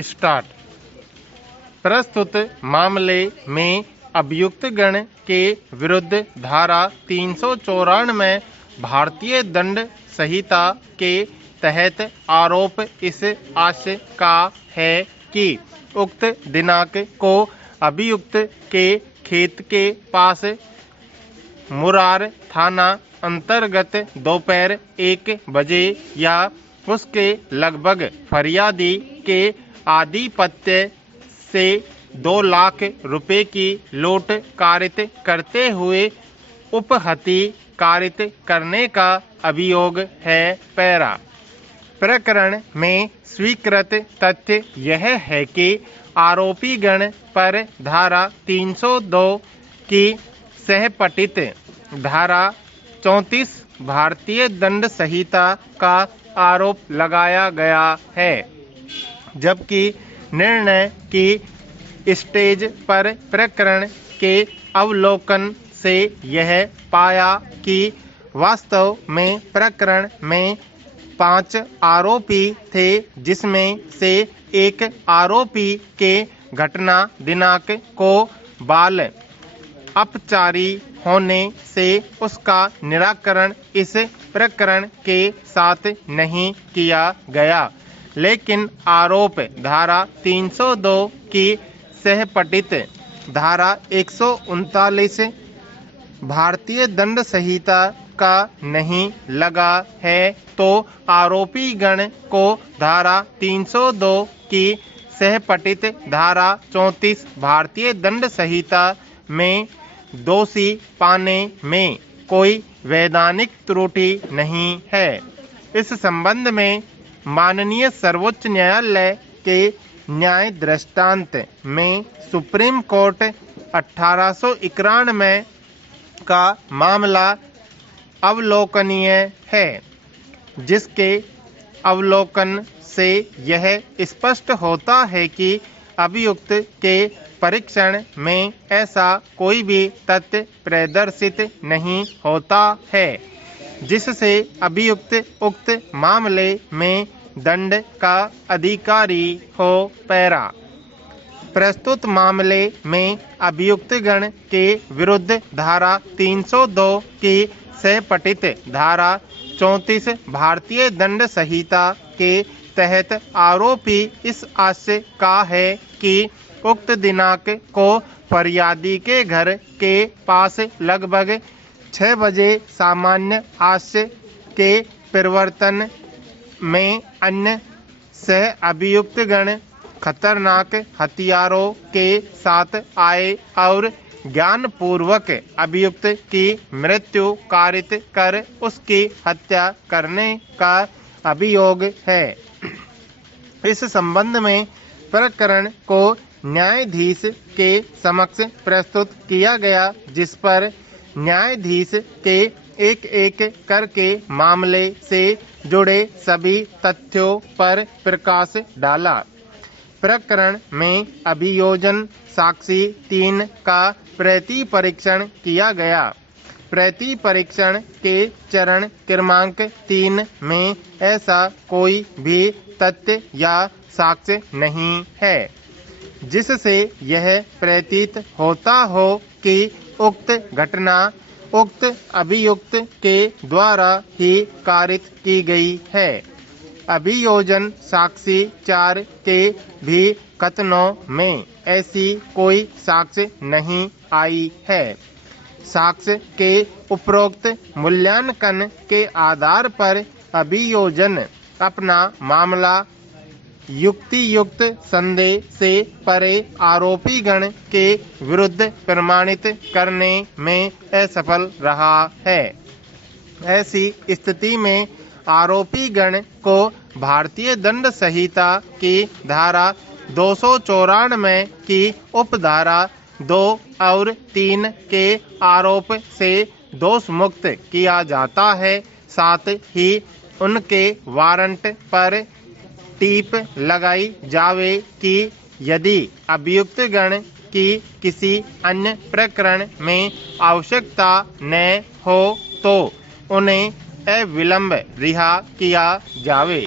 Start. प्रस्तुत मामले में अभियुक्त गण के विरुद्ध धारा 394 भारतीय दंड संहिता के तहत आरोप इस आशय का है कि उक्त दिनांक को अभियुक्त के खेत के पास मुरार थाना अंतर्गत दोपहर 1 बजे या उसके लगभग फरियादी के आधिपत्य से 2 लाख रुपए की लूट कारित करते हुए उपहति कारित करने का अभियोग है। पैरा प्रकरण में स्वीकृत तथ्य यह है कि आरोपी गण पर धारा 302 की सहपठित धारा 34 भारतीय दंड संहिता का आरोप लगाया गया है, जबकि निर्णय की स्टेज पर प्रकरण के अवलोकन से यह पाया कि वास्तव में प्रकरण में 5 आरोपी थे, जिसमें से एक आरोपी के घटना दिनांक को बाल अपचारी होने से उसका निराकरण इस प्रकरण के साथ नहीं किया गया, लेकिन आरोप धारा 302 की सहपठित धारा 139 भारतीय दंड संहिता का नहीं लगा है, तो आरोपी गण को धारा 302 की सहपठित धारा 34 भारतीय दंड संहिता में दोषी पाने में कोई वैधानिक त्रुटि नहीं है। इस संबंध में माननीय सर्वोच्च न्यायालय के न्याय दृष्टांत में सुप्रीम कोर्ट 1891 का मामला अवलोकनीय है, जिसके अवलोकन से यह स्पष्ट होता है कि अभियुक्त के परीक्षण में ऐसा कोई भी तथ्य प्रदर्शित नहीं होता है जिससे अभियुक्त उक्त मामले में दंड का अधिकारी हो। पैरा प्रस्तुत मामले में अभियुक्त गण के विरुद्ध धारा 302 की सहपठित धारा 34 भारतीय दंड संहिता के तहत आरोपी इस आशय का है कि उक्त दिनांक को फरियादी के घर के पास लगभग 6 बजे सामान्य आशय के परिवर्तन में अन्य सह अभियुक्त गण खतरनाक हथियारों के साथ आए और ज्ञानपूर्वक अभियुक्त की मृत्यु कारित कर उसकी हत्या करने का अभियोग है। इस संबंध में प्रकरण को न्यायाधीश के समक्ष प्रस्तुत किया गया, जिस पर न्यायाधीश के एक करके मामले से जुड़े सभी तथ्यों पर प्रकाश डाला। प्रकरण में अभियोजन साक्षी 3 का प्रति परीक्षण किया गया। प्रति परीक्षण के चरण क्रमांक 3 में ऐसा कोई भी तथ्य या साक्ष्य नहीं है जिससे यह प्रतीत होता हो कि उक्त घटना उक्त अभियुक्त के द्वारा ही कारित की गई है। अभियोजन साक्षी 4 के भी कथनों में ऐसी कोई साक्ष्य नहीं आई है। साक्ष्य के उपरोक्त मूल्यांकन के आधार पर अभियोजन अपना मामला युक्तियुक्त संदेह से परे आरोपी गण के विरुद्ध प्रमाणित करने में असफल रहा है। ऐसी स्थिति में आरोपी गण को भारतीय दंड संहिता की धारा 294 की उपधारा 2 और 3 के आरोप से दोष मुक्त किया जाता है। साथ ही उनके वारंट पर टीप लगाई जावे कि यदि अभियुक्त गण की किसी अन्य प्रकरण में आवश्यकता न हो तो उन्हें अविलंब रिहा किया जावे।